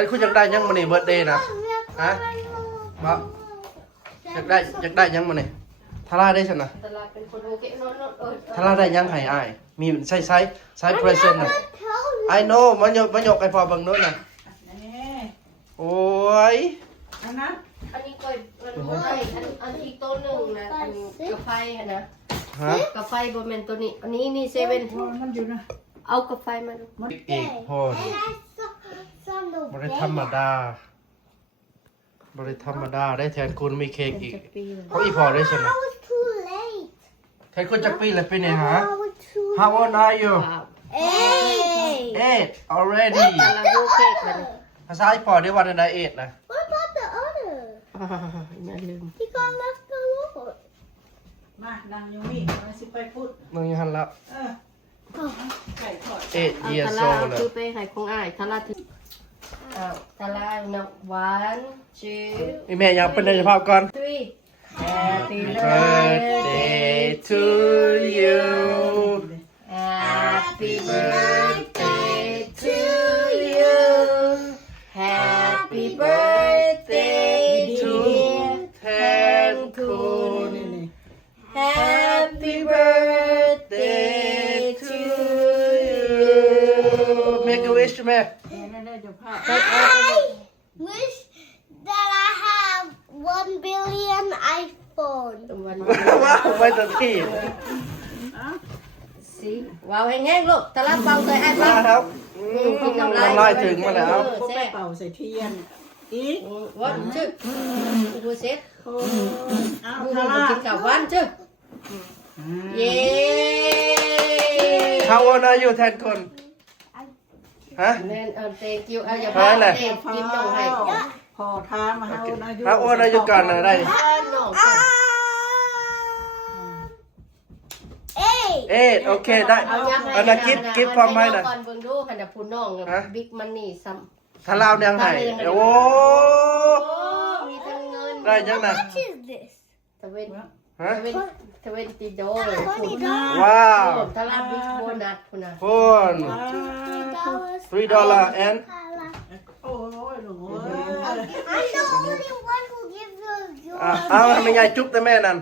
ฉันคุณอยากได้ยังมื้อนี้เบิร์ธเดย์นะฮะบ่อยากได้ยังมื้อนี้ทาราได้ซั่นน่ะ ตลาดเป็นคนโอเคโน่น ทาราได้ยังให้อ้ายมีใช้เพรสเซนต์น่ะ I know มันยกให้พ่อเบิ่งโน้นน่ะโอ้ย อันนี้ก็มันให้อันอีกตัวหนึ่งนะอันกาแฟนะ ฮะ กาแฟบ่แม่นตัวนี้อันนี้นี่เซเว่นมันอยู่นะเอากาแฟมาดู อีกพ่อบ่ได้ธรรมดาได้แทนคุณมีเค้กอีกเขาอีพอได้ใช่ไหมแทนคุณจักปีแล้วเป็นไงฮะ How old are you 8 already ตลาดโอเคกัน ภาษาอีพอได้วันใด8นะ อย่าลืม มานั่งอยู่นี่มาสิไปพูด มึงยังหันแล้ว ไก่ทอด 8 years ตลาด old คือไปให้ของอ้ายตลาดตลาดนับ1 2 อีแม่ยังเป็นในภาพก่อน 3 Happy birthday to you Happy birthday to you Happy birthday to dear แทนคุณ Happy birthday to you Make a wish แม่ นั่นๆจะพา wish that I have 1 billion iPhone. ว้าวไว้ตรงที่ สิว้าวแห้งๆลูกตะลับเบาใส่ไอ้ มา เบา ครับน้ำลายถึงมาแล้ว ก็ไปเป่าใส่เทียนอีก วันชื่อกูเซ็ต เอา กู ทา มา รา กินกับวันชื่อเย้ How old are you แทนคนฮะ แม่นthank you เอาอย่าพลาดเด็กกินน้องให้ พอทามาเฮาอายุ How old are you ก่อนนะได้ น้อง 8. โอเคได้อันนั้นกิฟต์ความให้น่ะ ก่อนเบิ่งดูหันน่ะผู้น้องบิ๊กมันนี่ซ้ำ ถ้าเรายังให้โอ้ มีทั้งเงิน ได้ยังนะ What is this? ตะเวน ฮะ ตะเวนติโด $20. ว้าว ตลาดบิ๊กโบนัสพุ่นน่ะ คุณ$3 and โอ้ยหนู I'm the only one who gives you เอาไม่ใหญ่จุ๊บแต่แม่นั่น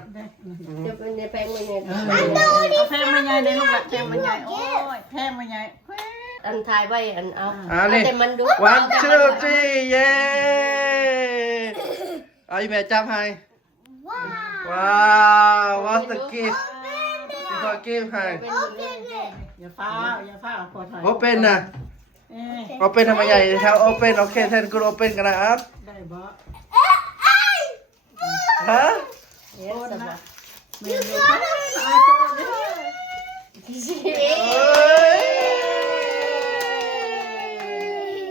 จะเป็นในแพงมันเนี่ย I'm the only แพงมันใหญ่ในลูกละแพงมันใหญ่โอ้ยแพงมันใหญ่ อันทายไว้อันเอา นี่ แต่มันดู 1 2 3เย้เอาอีแม่จับให้ Wow. ว้าว what's the gift ที่พ่อ give ให้ อย่าฟ้าพอถ่าย open นะ open ทำไมใหญ่แถว open โอเคแทนคุณ open กันนะครับ ได้บ่ ฮะ เยสบะ You got it.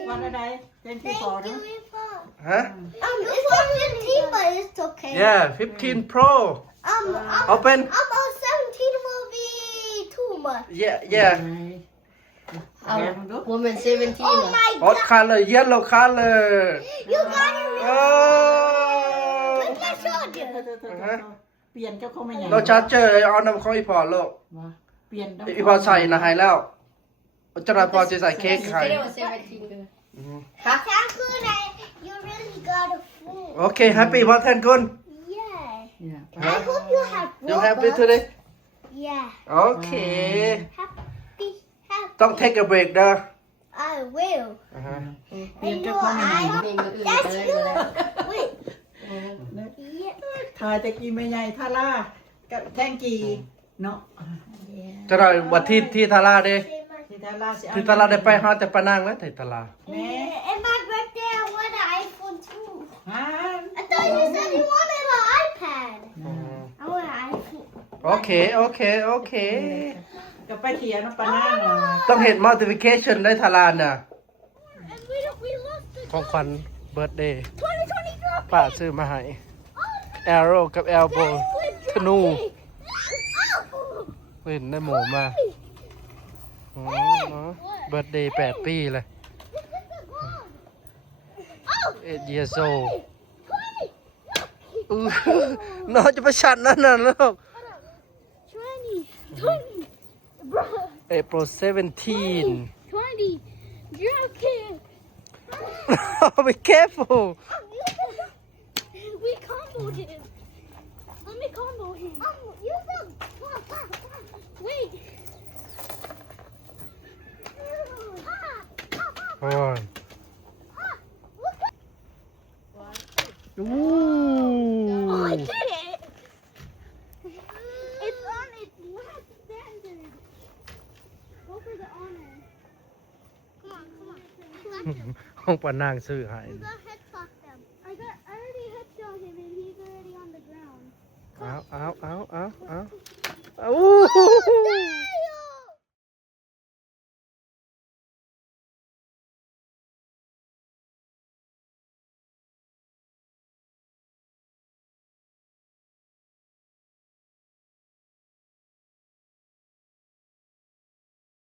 วันอะไรเป็นที่พอ Thank นะ you, Papa. ฮะ It's not 15, but it's okay. yeah 15 pro open About 17 will be too much. yeah เอา woman 17 Oh เหรอ my hot god. color yellow color You got it. โอ้ Look, I showed you. เปลี่ยนเจ้าเขาไม่ใหญ่ เราชาร์จเจอร์เอาน้ำของอีพอโลก เปลี่ยน อีพอใส่นะให้แล้วเจ้านายพอจะใส่เค้ก ไม่ ให้ ได้ว่า17เลยฮะ That's good. You really got a fool. โอเค happy พอแทนคุณ Yeah. I hope you have you happy Robux. today Yeah. โอเค Happy. ต้อง take a break เด้อ I will. เปลี่ยนเจ้าเขาไม่ใหญ่ มีมืออื่น That's เลย good. Wait. Yeah. ถ่ายตะกี้ไม่ใหญ่ทาร่ากับแท่งกีเนาะ เจ้านายวันที่ทาราเด้ ที่ทาร่าสิ ที่ทาราได้ไปหาแต่ปะนางแล้วที่ทารา And my birthday, I want an iPhone too. ฮะ I thought you said you wanted an iPad. I want an iPhone. โอเค กับไปเขียนน้ำปลาหน้าเนาะ ต้องเห็น notification ได้ทาราน่ะ And we lost the ของขวัญเบิร์ธเดย์ 2020 drop. ป้าซื้อมาให้ Arrow กับ Elbow ธนูเล่นได้หมูมาเบิร์ธเดย์8 ปีเลย 8 years old น้องจะไปชัดนั่นน่ะลูก 20. Bro. April 17 20. Drop kid. Be careful. We comboed him. Let me combo him. You look. Wait. On. Look at. Ooh. Oh, I did it. It's on its last standard. Go for the honor. Come on, come on. You ห้องปานางซื้อให้ got headshot them. I already headshot him and he's already on the ground. เอาอู้